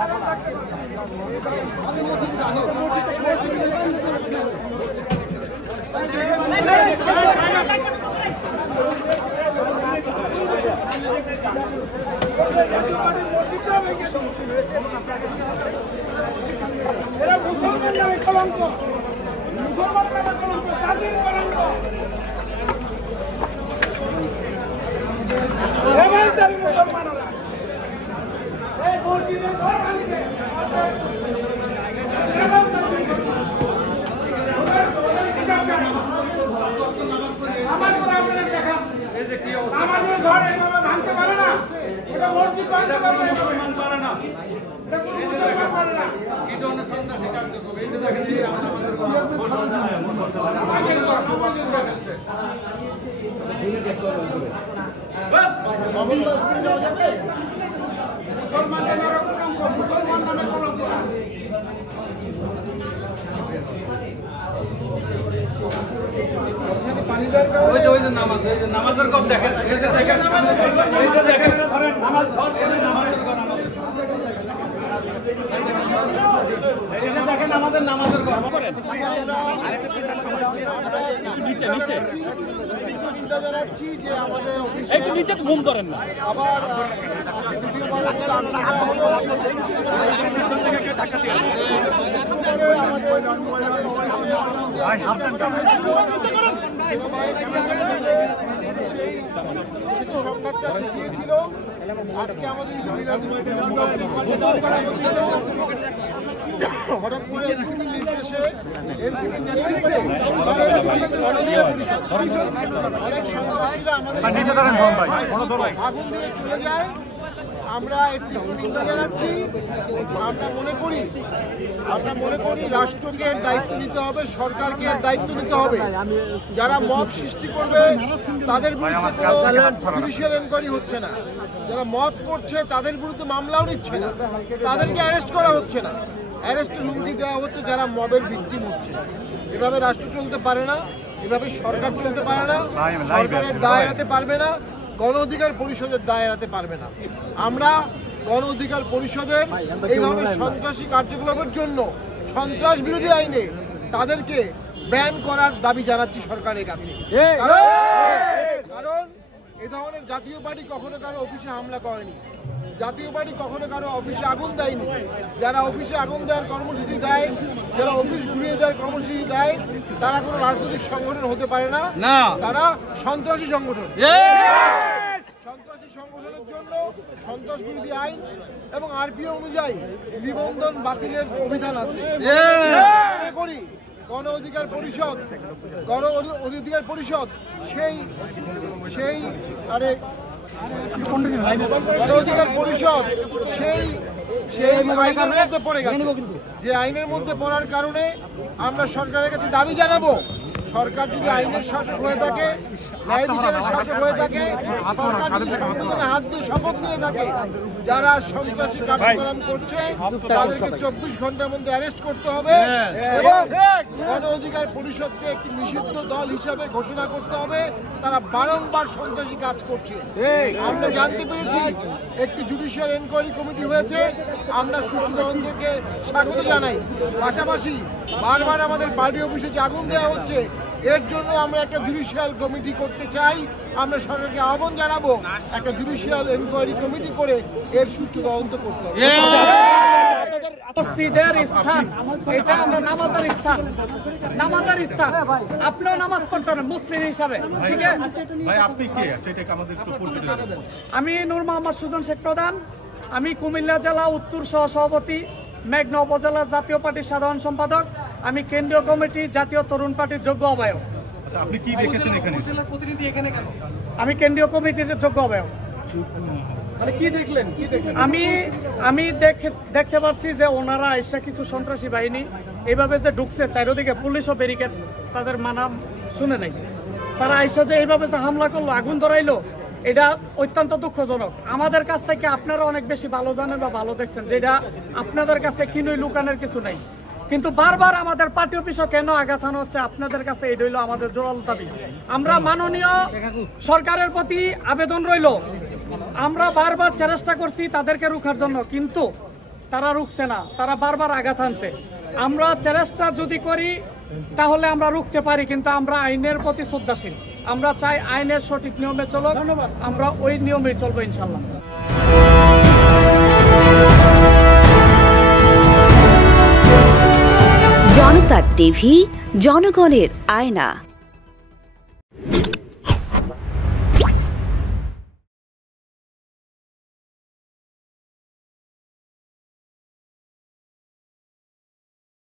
এরা মুসলমান নামে কলঙ্ক, মুসলমান নামে কলঙ্ক, জাতির কলঙ্ক। হেমায়তদারি মুসলমানরা এই মসজিদের ঘর ভাঙছে। আমার করে আপনাদের দেখা আমাদের ঘর এইভাবে ভাঙতে পারে না, এটা মসজিদ ভাঙতে পারে না, মুসলমান পারে না, এটা কোনো মুসলমান পারে না। কি ধরনের সন্ত্রাসী কার্যক্রম এই যে দেখেন যে আমাদের মুসলমান নামে কলঙ্ক, মুসলমান নামে কলঙ্ক। নামাজের কপ দেখেন, দেখেন আমাদের নামাজের কপ জানাচ্ছি যে আমাদের একটু নিচে তো ঘুম করেন না। আবার দিয়েছিল আজকে আমাদের হঠাৎ করে এনসিপির নির্দেশে এনসিপির নেতৃত্বে অনেক সন্ত্রাসীরা আমাদের আগুন দিয়ে চলে যায়। আমরা একটি নিন্দা জানাচ্ছি। আমরা মনে করি রাষ্ট্রকে দায়িত্ব নিতে হবে, সরকারকে দায়িত্ব নিতে হবে। যারা মব সৃষ্টি করবে তাদের বিরুদ্ধে জুডিশিয়াল এনকোয়ারি হচ্ছে না, যারা মব করছে তাদের বিরুদ্ধে মামলাও নিচ্ছে না, তাদেরকে অ্যারেস্ট করা হচ্ছে না, অ্যারেস্টের হুমকি দেওয়া হচ্ছে যারা মবের ভিকটিম হচ্ছে। এভাবে রাষ্ট্র চলতে পারে না, এভাবে সরকার চলতে পারে না, সরকারের দায় এড়াতে পারবে না, গণ অধিকার পরিষদের দায় এড়াতে পারবে না। আমরা গণ অধিকার পরিষদের এই ধরনের সন্ত্রাসী কার্যকলাপের জন্য সন্ত্রাস বিরোধী আইনে তাদেরকে ব্যান করার দাবি জানাচ্ছি সরকারের কাছে। কারণ এই ধরনের জাতীয় পার্টি কখনো কারো অফিসে হামলা করেনি, জাতীয় পার্টি কখনো কারো অফিসে আগুন দেয়নি। যারা অফিসে আগুন দেওয়ার কর্মসূচি দেয়, যারা অফিস ঘুরিয়ে দেওয়ার কর্মসূচি দেয়, তারা কোনো রাজনৈতিক সংগঠন হতে পারে না, তারা সন্ত্রাসী সংগঠন। সন্ত্রাসী সংগঠনের জন্য সন্ত্রাস বিরোধী আইন এবং আরপিও অনুযায়ী নিবন্ধন বাতিলের অভিধান আছে। মনে করি গণ অধিকার পরিষদ সেই আইনের মধ্যে পড়ে গেছে। যে আইনের মধ্যে পড়ার কারণে আমরা সরকারের কাছে দাবি জানাবো, সরকার যদি আইনের শাসক হয়ে থাকে, ন্যায় বিচারের শাসক হয়ে থাকে, সরকার যদি সংবিধানে হাত দিয়ে শপথ নিয়ে থাকে, যারা সন্ত্রাসী কার্যক্রম করছে তাদেরকে 24 ঘন্টার মধ্যে অ্যারেস্ট করতে হবে এবং গণ অধিকার পরিষদকে একটি নিষিদ্ধ দল হিসাবে ঘোষণা করতে হবে। তারা বারংবার সন্ত্রাসী কাজ করছে। আমরা জানতে পেরেছি একটি জুডিশিয়াল এনকোয়ারি কমিটি হয়েছে, আমরা সুষ্ঠু তদন্তকে স্বাগত জানাই। পাশাপাশি বারবার আমাদের পার্টি অফিসে যে আগুন দেওয়া হচ্ছে, এর জন্য আমরা একটা জুডিশিয়াল কমিটি করতে চাই। আমরা সরকারকে আহ্বান জানাবো একটা জুডিশিয়াল এনকোয়ারি কমিটি করে এর সুষ্ঠু তদন্ত করতে হবে। আপনিও নামাজ পড়তে হবে মুসলিম হিসাবে। আমি নূর মোহাম্মদ সুজন শেখ প্রধান, আমি কুমিল্লা জেলা উত্তর সহ সভাপতি, মেঘনা উপজেলা জাতীয় পার্টির সাধারণ সম্পাদক, আমি কেন্দ্রীয় কমিটি জাতীয় তরুণ পার্টির যোগ্য আহ্বায়ক। আপনি কি দেখেছেন এখানে? আমি কেন্দ্রীয় কমিটির যোগ্য আহ্বায়ক। আমি দেখতে পাচ্ছি যে ওনারা এসে কিছু সন্ত্রাসী বাহিনী এইভাবে যে ঢুকছে, চারিদিকে পুলিশ ও ব্যারিকেড তাদের মানা শুনে নাই, তারা এসে যে এইভাবে যে হামলা করলো, আগুন ধরাইলো, এটা অত্যন্ত দুঃখজনক। আমাদের কাছ থেকে আপনারা অনেক বেশি ভালো জানেন বা ভালো দেখছেন, যেটা আপনাদের কাছে কিনুই লুকানোর কিছু নাই। কিন্তু বারবার আমাদের পার্টি অফিসও কেন আঘাত আনা হচ্ছে আপনাদের কাছে, এটা হইল আমাদের জোরালো দাবি। আমরা মাননীয় সরকারের প্রতি আবেদন রইল, আমরা বারবার চেষ্টা করছি তাদেরকে রুখার জন্য, কিন্তু তারা রুখছে না, তারা বারবার আঘাত আনছে। আমরা চেষ্টা যদি করি তাহলে আমরা রুখতে পারি, কিন্তু আমরা আইনের প্রতি শ্রদ্ধাশীল। আমরা চাই আইনের সঠিক নিয়মে চলো, আমরা ওই নিয়মেই চলবো ইনশাল্লাহ। জনতা টিভি, জনগণের আয়না।